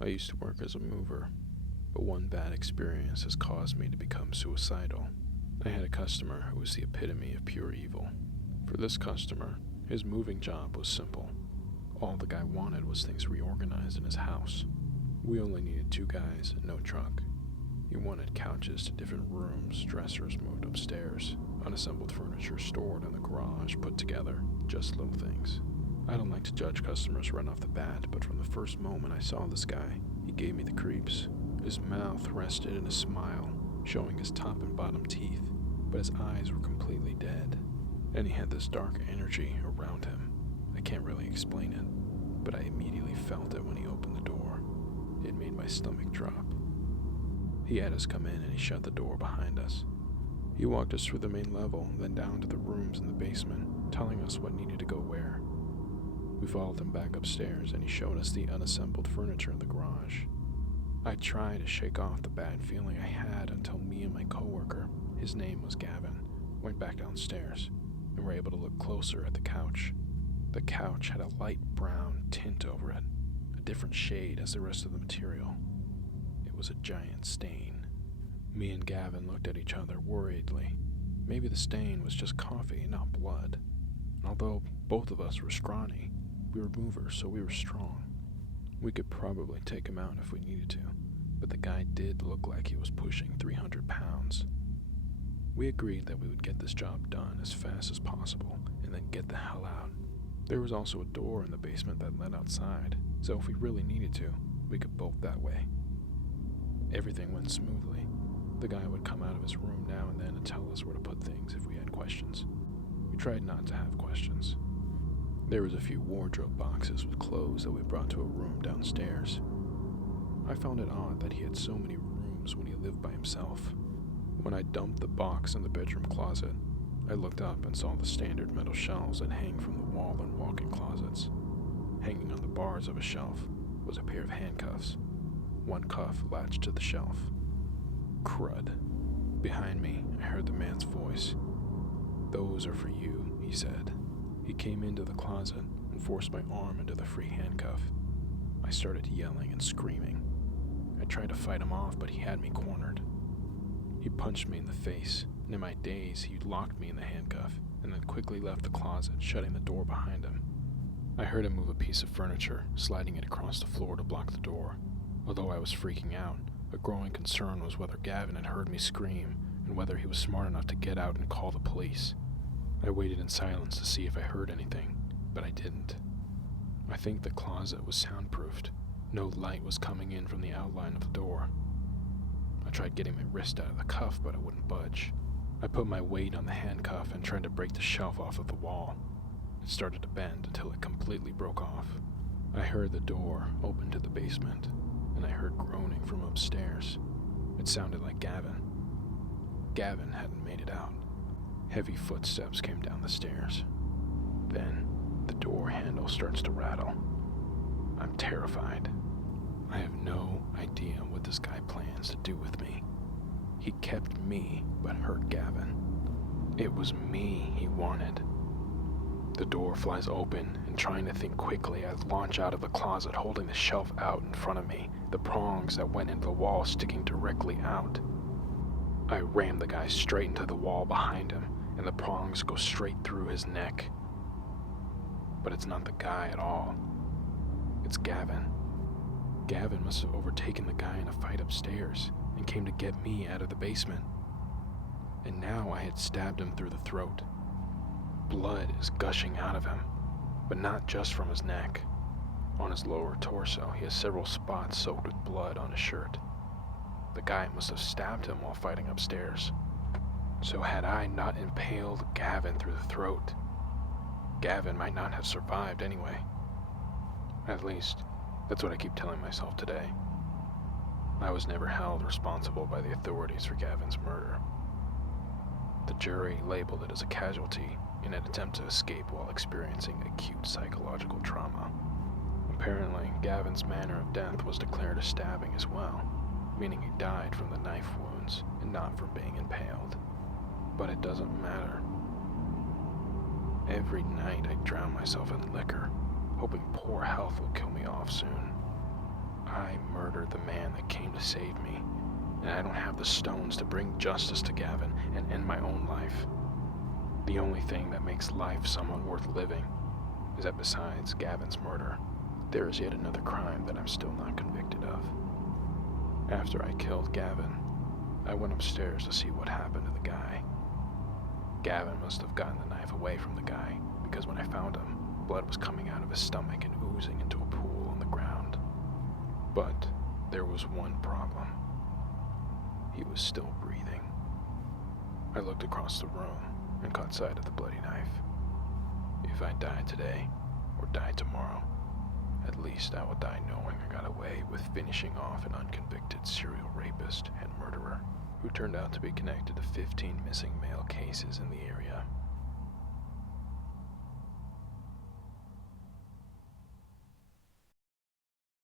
I used to work as a mover, but one bad experience has caused me to become suicidal. I had a customer who was the epitome of pure evil. For this customer, his moving job was simple. All the guy wanted was things reorganized in his house. We only needed 2 guys and no truck. He wanted couches to different rooms, dressers moved upstairs, unassembled furniture stored in the garage, put together, just little things. I don't like to judge customers right off the bat, but from the first moment I saw this guy, he gave me the creeps. His mouth rested in a smile, showing his top and bottom teeth, but his eyes were completely dead. And he had this dark energy around him. I can't really explain it, but I immediately felt it when he opened the door. It made my stomach drop. He had us come in and he shut the door behind us. He walked us through the main level, then down to the rooms in the basement, telling us what needed to go where. We followed him back upstairs and he showed us the unassembled furniture in the garage. I tried to shake off the bad feeling I had until me and my coworker, his name was Gavin, went back downstairs and were able to look closer at the couch. The couch had a light brown tint over it, a different shade as the rest of the material. It was a giant stain. Me and Gavin looked at each other worriedly. Maybe the stain was just coffee, not blood. And although both of us were scrawny, we were movers, so we were strong. We could probably take him out if we needed to, but the guy did look like he was pushing 300 pounds. We agreed that we would get this job done as fast as possible and then get the hell out. There was also a door in the basement that led outside, so if we really needed to, we could bolt that way. Everything went smoothly. The guy would come out of his room now and then and tell us where to put things if we had questions. We tried not to have questions. There was a few wardrobe boxes with clothes that we brought to a room downstairs. I found it odd that he had so many rooms when he lived by himself. When I dumped the box in the bedroom closet, I looked up and saw the standard metal shelves that hang from the wall in walk-in closets. Hanging on the bars of a shelf was a pair of handcuffs. One cuff latched to the shelf. Crud. Behind me, I heard the man's voice. "Those are for you," he said. He came into the closet and forced my arm into the free handcuff. I started yelling and screaming. I tried to fight him off, but he had me cornered. He punched me in the face, and in my daze, he locked me in the handcuff and then quickly left the closet, shutting the door behind him. I heard him move a piece of furniture, sliding it across the floor to block the door. Although I was freaking out, a growing concern was whether Gavin had heard me scream and whether he was smart enough to get out and call the police. I waited in silence to see if I heard anything, but I didn't. I think the closet was soundproofed. No light was coming in from the outline of the door. I tried getting my wrist out of the cuff, but it wouldn't budge. I put my weight on the handcuff and tried to break the shelf off of the wall. It started to bend until it completely broke off. I heard the door open to the basement, and I heard groaning from upstairs. It sounded like Gavin. Gavin hadn't made it out. Heavy footsteps came down the stairs. Then, the door handle starts to rattle. I'm terrified. I have no idea what this guy plans to do with me. He kept me, but hurt Gavin. It was me he wanted. The door flies open, and trying to think quickly, I launch out of the closet, holding the shelf out in front of me, the prongs that went into the wall sticking directly out. I ram the guy straight into the wall behind him, and the prongs go straight through his neck. But it's not the guy at all. It's Gavin. Gavin must have overtaken the guy in a fight upstairs and came to get me out of the basement. And now I had stabbed him through the throat. Blood is gushing out of him, but not just from his neck. On his lower torso, he has several spots soaked with blood on his shirt. The guy must have stabbed him while fighting upstairs. So had I not impaled Gavin through the throat, Gavin might not have survived anyway. At least, that's what I keep telling myself today. I was never held responsible by the authorities for Gavin's murder. The jury labeled it as a casualty in an attempt to escape while experiencing acute psychological trauma. Apparently, Gavin's manner of death was declared a stabbing as well, meaning he died from the knife wounds and not from being impaled. But it doesn't matter. Every night I drown myself in liquor, hoping poor health will kill me off soon. I murdered the man that came to save me, and I don't have the stones to bring justice to Gavin and end my own life. The only thing that makes life somewhat worth living is that besides Gavin's murder, there is yet another crime that I'm still not convicted of. After I killed Gavin, I went upstairs to see what happened to the guy. Gavin must have gotten the knife away from the guy, because when I found him, blood was coming out of his stomach and oozing into a pool on the ground. But there was one problem. He was still breathing. I looked across the room and caught sight of the bloody knife. If I die today, or die tomorrow, at least I will die knowing I got away with finishing off an unconvicted serial rapist and murderer who turned out to be connected to 15 missing male cases in the area.